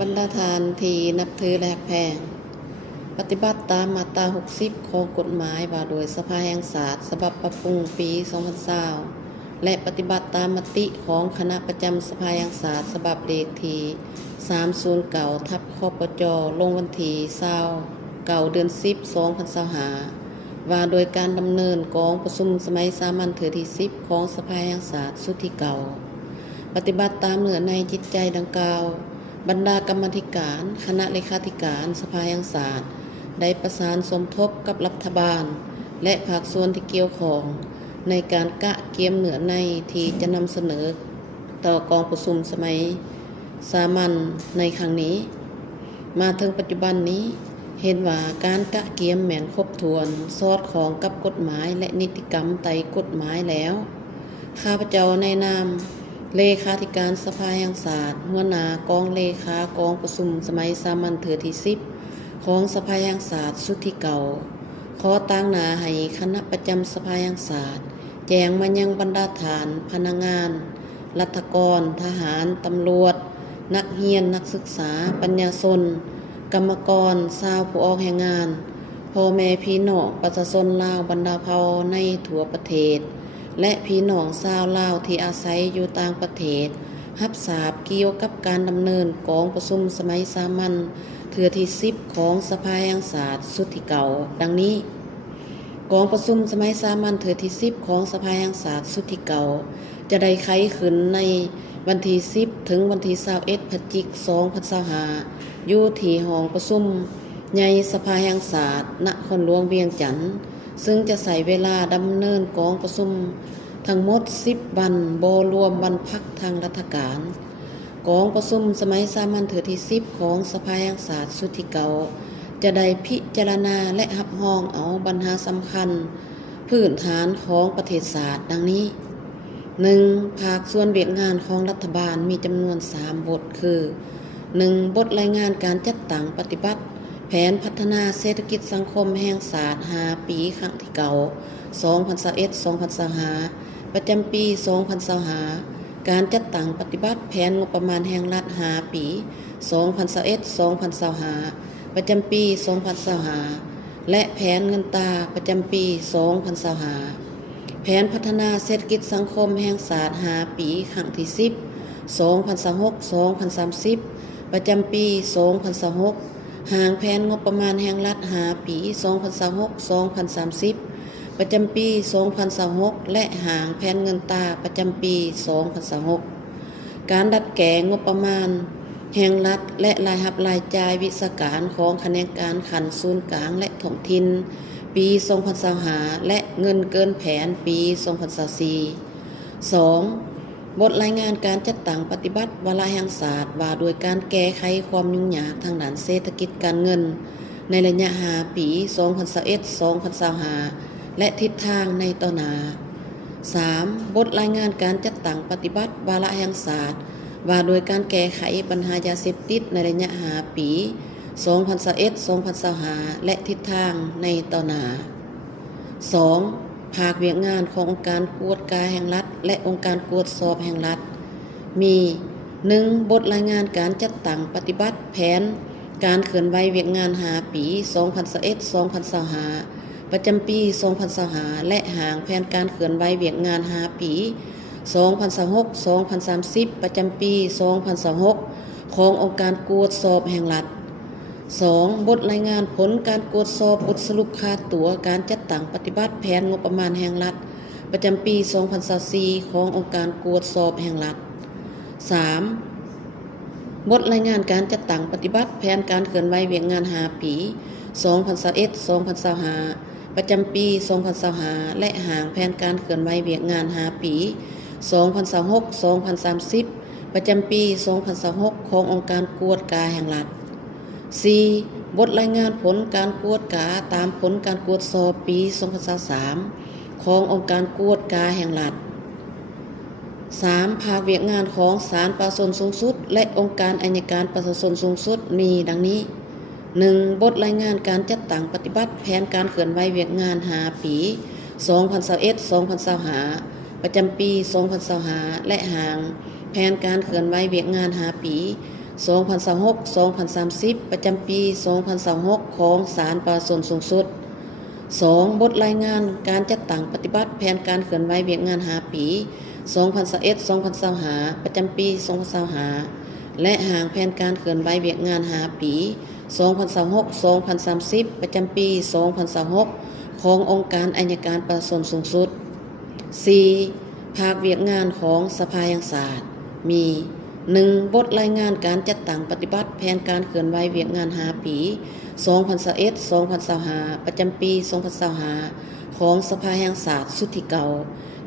บรรดาทานที่นับถือและแพงปฏิบัติตามมาตรา60ของกฎหมายว่าโดยสภาแห่งชาติฉบับปรับปรุงปี2020และปฏิบัติตามมติของคณะประจำสภาแห่งชาติฉบับเลขที่309ทับคปจลงวันที่29เดือน10 2025ว่าโดยการดำเนินกองประชุมสมัยสามัญเถือที่10ของสภาแห่งชาติสุดที่เก่าปฏิบัติตามเนื้อในจิตใจดังกล่าวบรรดากรรมาธิการคณะเลขาธิการสภาแห่งชาติได้ประสานสมทบกับรัฐบาลและภาคส่วนที่เกี่ยวข้องในการกะเกียมเนื้อในที่จะนำเสนอต่อกองประชุมสมัยสามัญในครั้งนี้มาถึงปัจจุบันนี้เห็นว่าการกะเกียมแม่นครบถ้วนสอดคล้องกับกฎหมายและนิติกรรมไต่กฎหมายแล้วข้าพเจ้าในนามเลขาธิการสภาแห่งชาติหัวหน้ากองเลขากองประชุมสมัยสามัญเถือที่10ของสภาแห่งชาติสุดที่เก่าขอตั้งหน้าให้คณะประจำสภาแห่งชาติแจ้งมายังบรรดาฐานพนักงานรัฐกรทหารตำรวจนักเรียนนักศึกษาปัญญาชนกรรมกรชาวผู้ออกแรงงานพ่อแม่พี่น้องประชาชนลาวบรรดาเผ่าในทั่วประเทศและพี่น้องชาวลาวที่อาศัยอยู่ต่างประเทศรับทราบเกี่ยวกับการดำเนินกองประชุมสมัยสามัญเถือที่10ของสภาแห่งชาติสุดที่เก่าดังนี้กองประชุมสมัยสามัญเถือที่10ของสภาแห่งชาติสุดที่เก่าจะได้ไขขึ้นในวันที่10ถึงวันที่21พฤศจิกายน2025อยู่ที่ห้องประชุมใหญ่สภาแห่งชาตินครหลวงเวียงจันทน์ซึ่งจะใช้เวลาดำเนินกองประชุมทั้งหมด10วันบ่รวมวันพักทางราชการกองประชุมสมัยสามัญเถือที่10ของสภาแห่งชาติสุดที่เก่าจะได้พิจารณาและรับรองเอาปัญหาสำคัญพื้นฐานของประเทศชาติดังนี้ 1. ภาคส่วนเวียกงานของรัฐบาลมีจำนวน3บทคือ 1. บทรายงานการจัดตั้งปฏิบัติแผนพัฒนาเศรษฐกิจสังคมแห่งชาติ5ปีครั้งที่เก่า2021-2025ประจำปี2025การจัดตั้งปฏิบัติแผนงบประมาณแห่งรัฐ5ปี2021-2025ประจำปี2025และแผนเงินตราประจำปี2025แผนพัฒนาเศรษฐกิจสังคมแห่งชาติ5ปีครั้งที่10 2026-2030ประจำปี2026ห่างแผนงบประมาณแห่งรัฐ5ปี2026-2030ประจำปี2026และห่างแผนเงินตราประจำปี2026การดัดแปลงงบประมาณแห่งรัฐและรายรับรายจ่ายวิชาการของคณะการขันศูนย์กลางและท้องถิ่นปี2025และเงินเกินแผนปี2024 2. บทรายงานการจัดตั้งปฏิบัติวาระแห่งชาติว่าโดยการแก้ไขความยุ่งยากทางด้านเศรษฐกิจการเงินในระยะ5ปี2021-2025และทิศทางในต่อหน้า 3. บทรายงานการจัดตั้งปฏิบัติวาระแห่งชาติว่าโดยการแก้ไขปัญหายาเสพติดในระยะ5ปี2021-2025และทิศทางในต่อหน้า 2. ภาคเวียกงานขององค์การกวดกาแห่งรัฐและองค์การตรวจสอบแห่งรัฐมี 1. บทรายงานการจัดตั้งปฏิบัติแผนการเคลื่อนไหวเวียกงาน5ปี2021-2025ประจำปี2025และห่างแผนการเคลื่อนไหวเวียกงาน5ปี2026-2030ประจำปี2026ขององค์การตรวจสอบแห่งรัฐ 2. บทรายงานผลการตรวจสอบบทสรุปค่าตั๋วการจัดตั้งปฏิบัติแผนงบประมาณแห่งรัฐประจำปี2024ขององค์การตรวจสอบแห่งรัฐ 3. บทรายงานการจัดตั้งปฏิบัติแผนการเคลื่อนไหวเวียกงาน5ปี2021-2025ประจำปี2025และห่างแผนการเคลื่อนไหวเวียกงาน5ปี2026-2030ประจำปี2026ขององค์การกวดกาแห่งรัฐ 4. บทรายงานผลการกวดกาตามผลการตรวจสอบปี2023ขององค์การกวดกาแห่งรัฐ 3. ภาคเวียกงานของศาลประชาชนสูงสุดและองค์การอัยการประชาชนสูงสุดมีดังนี้ 1. บทรายงานการจัดตั้งปฏิบัติแผนการเคลื่อนไหวเวียกงาน5ปี2021-2025ประจำปี2025และห่างแผนการเคลื่อนไหวเวียกงาน5ปี 2026-2030 ประจำปี 2026 ของศาลประชาชนสูงสุด 2. บทรายงานการจัดตั้งปฏิบัติแผนการเคลื่อนไหวเวียกงาน5 ปี 2021-2025 ประจำปี 2025 และหางแผนการเคลื่อนไหวเวียกงาน5 ปี 2026-2030 ประจำปี 2026 ขององค์การอัยการประชาชนสูงสุด 4. ภาคเวียกงานของสภาแห่งชาติมี 1. บทรายงานการจัดตั้งปฏิบัติแผนการเคลื่อนไหวเวียกงาน5 ปี 2021-2025 ประจำปี 2025 ของสภาแห่งชาติสุดที่เก่า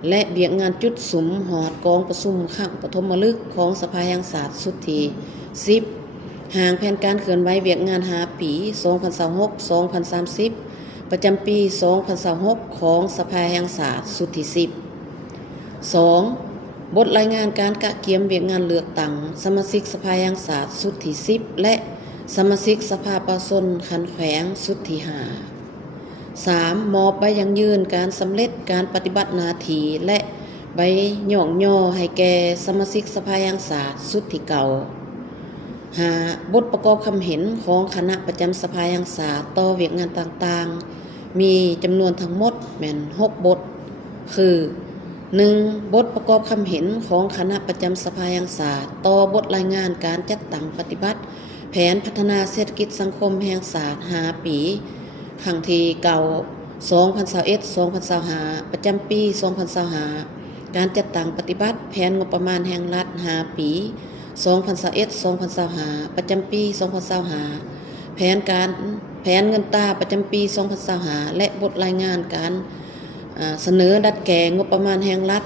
และเวียกงานจุดสุมหอดกองประชุมครั้งปฐมฤกษ์ของสภาแห่งชาติสุดที่ 10. หางแผนการเคลื่อนไหวเวียกงาน5 ปี 2026-2030 ประจำปี 2026 ของสภาแห่งชาติสุดที่ 10. 2. บทรายงานการกะเกียมเวียกงานเลือกตั้งสมาชิกสภาแห่งชาติสุดที่ 10 และสมาชิกสภาประชาชนขันแขวงสุดที่ 5. 3. มอบใบยังยืนการสำเร็จการปฏิบัติหน้าที่และใบย่องย่อให้แก่สมาชิกสภาแห่งชาติสุดที่เก่า 5. บทประกอบคำเห็นของคณะประจำสภาแห่งชาติต่อเวียกงานต่างๆมีจำนวนทั้งหมดแม่น6 บทคือ 1. บทประกอบคำเห็นของคณะประจำสภาแห่งชาติต่อบทรายงานการจัดตั้งปฏิบัติแผนพัฒนาเศรษฐกิจสังคมแห่งชาติ5 ปีครั้งที่เก่า 2021-2025 ประจำปี 2025 การจัดตั้งปฏิบัติแผนงบประมาณแห่งรัฐ5 ปี 2021-2025 ประจำปี 2025 แผนเงินตราประจำปี 2025 และบทรายงานการเสนอดัดแก่งบประมาณแห่งรัฐ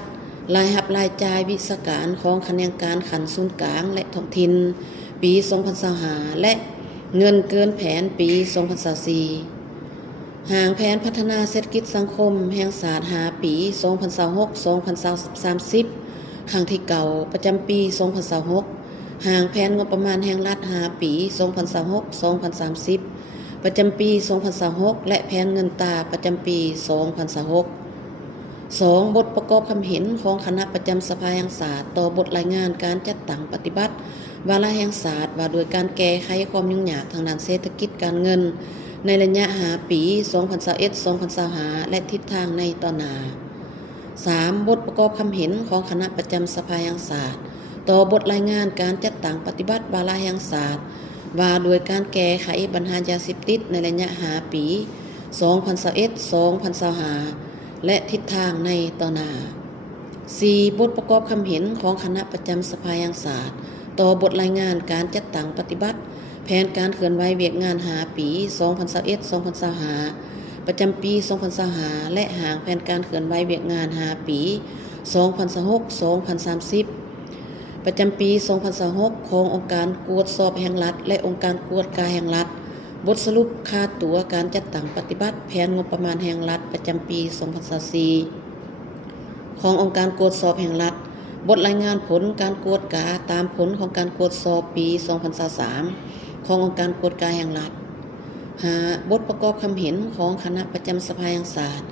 รายรับรายจ่ายวิชาการของคณะการขันศูนย์กลางและท้องถิ่นปี 2025 และเงินเกินแผนปี 2024 หางแผนพัฒนาเศรษฐกิจสังคมแห่งชาติ5 ปี 2026-2030 ครั้งที่เก่าประจำปี 2026 หางแผนงบประมาณแห่งรัฐ5 ปี 2026-2030 ประจำปี 2026 และแผนเงินตราประจำปี 2026 2. บทประกอบคำเห็นของคณะประจำสภาแห่งชาติต่อบทรายงานการจัดตั้งปฏิบัติวาระแห่งชาติว่าโดยการแก้ไขความยุ่งยากทางด้านเศรษฐกิจการเงินในระยะ5 ปี 2021-2025 และทิศทางในต่อหน้า 3. บทประกอบคำเห็นของคณะประจำสภาแห่งชาติต่อบทรายงานการจัดตั้งปฏิบัติวาระแห่งชาติว่าโดยการแก้ไขปัญหายาเสพติดในระยะ5 ปี 2021-2025 และทิศทางในต่อหน้า 4. บทประกอบคำเห็นของคณะประจำสภาแห่งชาติต่อบทรายงานการจัดตั้งปฏิบัติแผนการเคลื่อนไหวเวียกงาน5 ปี 2021-2025 ประจำปี 2025 และหางแผนการเคลื่อนไหวเวียกงาน5 ปี 2026-2030 ประจำปี 2026 ขององค์การกวดสอบแห่งรัฐและองค์การกวดการแห่งรัฐบทสรุปค่าตั๋วการจัดตั้งปฏิบัติแผนงบประมาณแห่งรัฐประจำปี 2024 ขององค์การกวดสอบแห่งรัฐบทรายงานผลการกวดกาตามผลของการกวดสอบปี 2023 ขององค์การกวดกาแห่งรัฐ 5. บทประกอบคำเห็นของคณะประจำสภาแห่งชาติ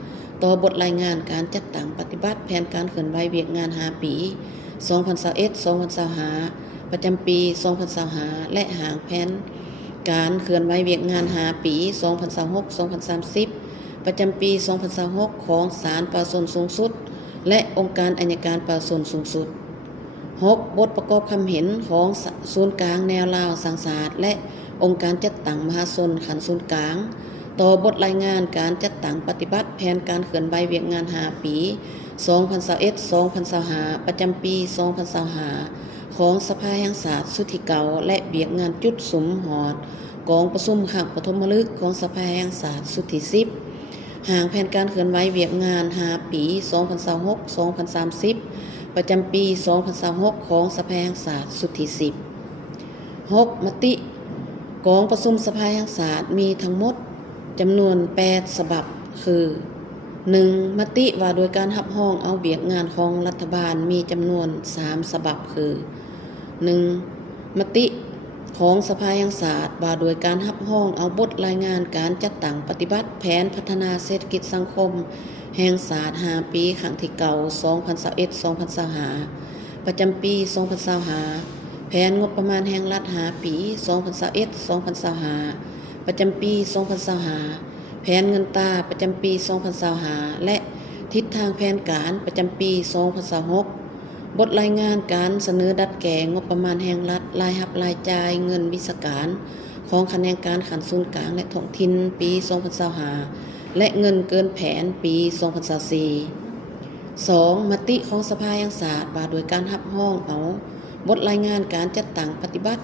ต่อบทรายงานการจัดตั้งปฏิบัติแผนการเคลื่อนไหวเวียกงาน5 ปี 2021-2025 ประจำปี 2025 และหางแผนการเคลื่อนไหวเวียกงาน5 ปี 2026-2030 ประจำปี 2026 ของศาลประชาชนสูงสุดและองค์การอัยการประชาชนสูงสุด 6. บทประกอบคำเห็นของศูนย์กลางแนวราวสังสาสและองค์การจัดตั้งมหาชนขันศูนย์กลางต่อบทรายงานการจัดตั้งปฏิบัติแผนการเคลื่อนไหวเวียกงาน5 ปี 2021-2025 ประจำปี 2025 ของสภาแห่งชาติสุดที่เก่าและเวียกงานจุดสุมหอดกองประชุมครั้งปฐมฤกษ์ของสภาแห่งชาติสุดที่ 10 หางแผนการเคลื่อนไหวเวียกงาน5 ปี 2026-2030 ประจำปี 2026 ของสภาแห่งชาติสุดที่ 10 6. มติกองประชุมสภาแห่งชาติมีทั้งหมดจำนวน8 ฉบับคือ 1. มติว่าโดยการรับรองเอาเวียกงานของรัฐบาลมีจำนวน3 ฉบับคือ 1. มติของสภาแห่งชาติว่าโดยการรับรองเอาบทรายงานการจัดตั้งปฏิบัติแผนพัฒนาเศรษฐกิจสังคมแห่งชาติ5 ปีครั้งที่เก่า 2021-2025 ประจำปี 2025 แผนงบประมาณแห่งรัฐ5 ปี 2021-2025 ประจำปี 2025 แผนเงินตราประจำปี 2025 และทิศทางแผนการประจำปี 2026 บทรายงานการเสนอดัดแก่งบประมาณแห่งรัฐรายรับรายจ่ายเงินวิศการของคณะการขันศูนย์กลางและท้องถิ่นปี 2025 และเงินเกินแผนปี 2024 2. มติของสภาแห่งชาติว่าโดยการรับรองเอาบทรายงานการจัดตั้งปฏิบัติ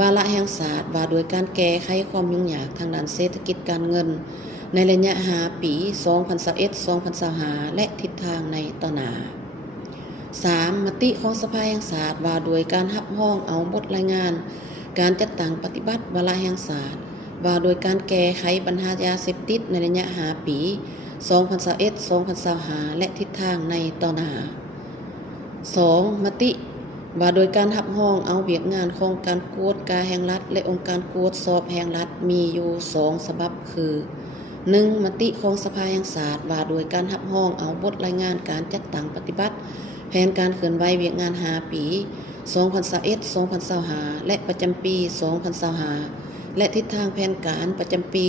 วาระแห่งชาติว่าโดยการแก้ไขความยุ่งยากทางด้านเศรษฐกิจการเงินในระยะ5 ปี 2021-2025 และทิศทางในต่อหน้า 3. มติของสภาแห่งชาติว่าโดยการรับรองเอาบทรายงานการจัดตั้งปฏิบัติวาระแห่งชาติว่าโดยการแก้ไขปัญหายาเสพติดในระยะ5 ปี 2021-2025 และทิศทางในต่อหน้า 2. มติว่าโดยการรับรองเอาเวียกงานของการกวดกาแห่งรัฐและองค์การกวดสอบแห่งรัฐมีอยู่2ฉบับคือ 1. มติของสภาแห่งชาติว่าโดยการรับรองเอาบทรายงานการจัดตั้งปฏิบัติแผนการเคลื่อนไหวเวียกงาน5 ปี 2021-2025 และประจำปี 2025 และทิศทางแผนการประจำปี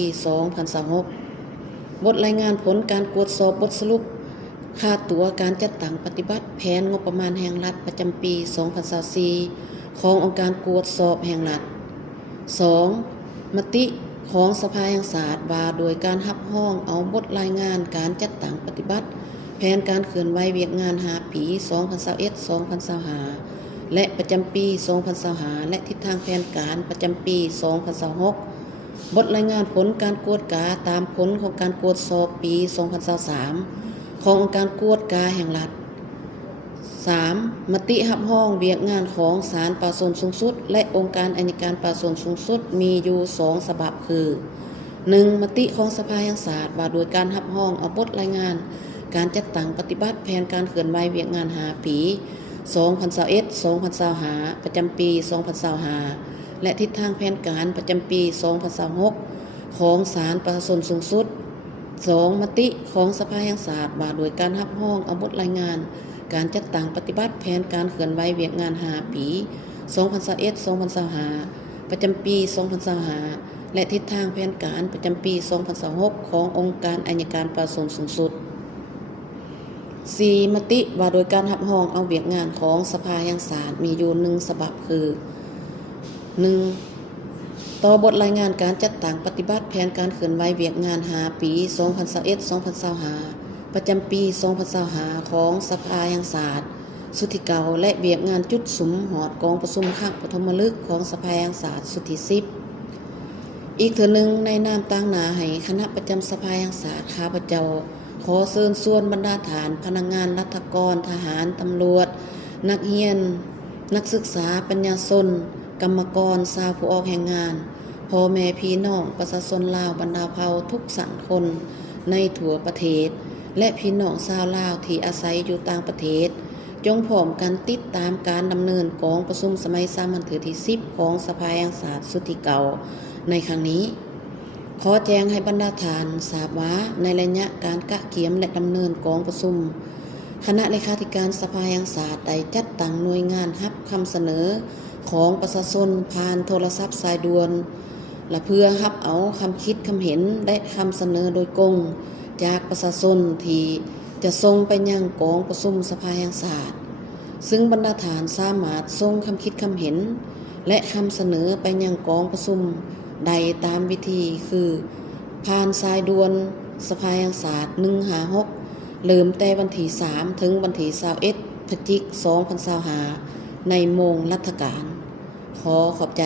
2026 บทรายงานผลการกวดสอบบทสรุปค่าตั๋วการจัดตั้งปฏิบัติแผนงบประมาณแห่งรัฐประจำปี 2024 ขององค์การกวดสอบแห่งรัฐ 2. มติของสภาแห่งชาติว่าโดยการรับรองเอาบทรายงานการจัดตั้งปฏิบัติแผนการเคลื่อนไหวเวียกงาน5 ปี 2021-2025 และประจำปี 2025 และทิศทางแผนการประจำปี 2026 บทรายงานผลการกวดกาตามผลของการกวดสอบปี 2023 ขององค์การกวดกาแห่งรัฐ 3. มติรับรองเวียกงานของศาลปกครองสูงสุดและองค์การอัยการปกครองสูงสุดมีอยู่2ฉบับคือ 1. มติของสภาแห่งชาติว่าโดยการรับรองเอาบทรายงานการจัดตั้งปฏิบัติแผนการเคลื่อนไหวเวียกงาน5 ปี 2021-2025 ประจำปี 2025 และทิศทางแผนการประจำปี 2026 ของศาลปกครองสูงสุด 2. มติของสภาแห่งชาติว่าโดยการรับรองเอาบทรายงานการจัดตั้งปฏิบัติแผนการเคลื่อนไหวเวียกงาน5 ปี 2021-2025 ประจำปี 2025 และทิศทางแผนการประจำปี 2026 ขององค์การอัยการปกครองสูงสุด 4. มติว่าโดยการรับรองเอาเวียกงานของสภาแห่งชาติมีอยู่1ฉบับคือ 1. ต่อบทรายงานการจัดตั้งปฏิบัติแผนการเคลื่อนไหวเวียกงาน5 ปี 2021-2025 ประจำปี 2025 ของสภาแห่งชาติสุดที่เก่าและเวียกงานจุดสุมหอดกองประชุมครั้งปฐมฤกษ์ของสภาแห่งชาติสุดที่10 อีกเถือหนึ่งในนามตั้งหนาให้คณะประจำสภาแห่งชาติข้าพเจ้าขอเชิญชวนบรรดาฐานพนักงานรัฐกรทหารตำรวจนักเรียนนักศึกษาปัญญาชนกรรมกรชาวผู้ออกแห่งงานพ่อแม่พี่น้องประชาชนลาวบรรดาเผ่าทุกสังคมในทั่วประเทศและพี่น้องชาวลาวที่อาศัยอยู่ต่างประเทศจงพร้อมกันติดตามการดำเนินกองประชุมสมัยสามัญถือที่10ของสภาแห่งชาติสุดที่เก่าในครั้งนี้ขอแจ้งให้บรรดาฐานทราบว่าในระยะการกะเกียมและดำเนินกองประชุมคณะเลขาธิการสภาแห่งชาติได้จัดตั้งหน่วยงานรับคำเสนอของประชาชนผ่านโทรศัพท์สายด่วนและเพื่อรับเอาคำคิดคำเห็นและคำเสนอโดยกงจากประชาชนที่จะส่งไปยังกองประชุมสภาแห่งชาติซึ่งบรรดาฐานสามารถส่งคำคิดคำเห็นและคำเสนอไปยังกองประชุมใดตามวิธีคือผ่านสายด่วนสภาแห่งชาติ156เริ่มแต่วันที่3ถึงวันที่21 พฤศจิกายน 2025ในโมงรัฐการขอขอบใจ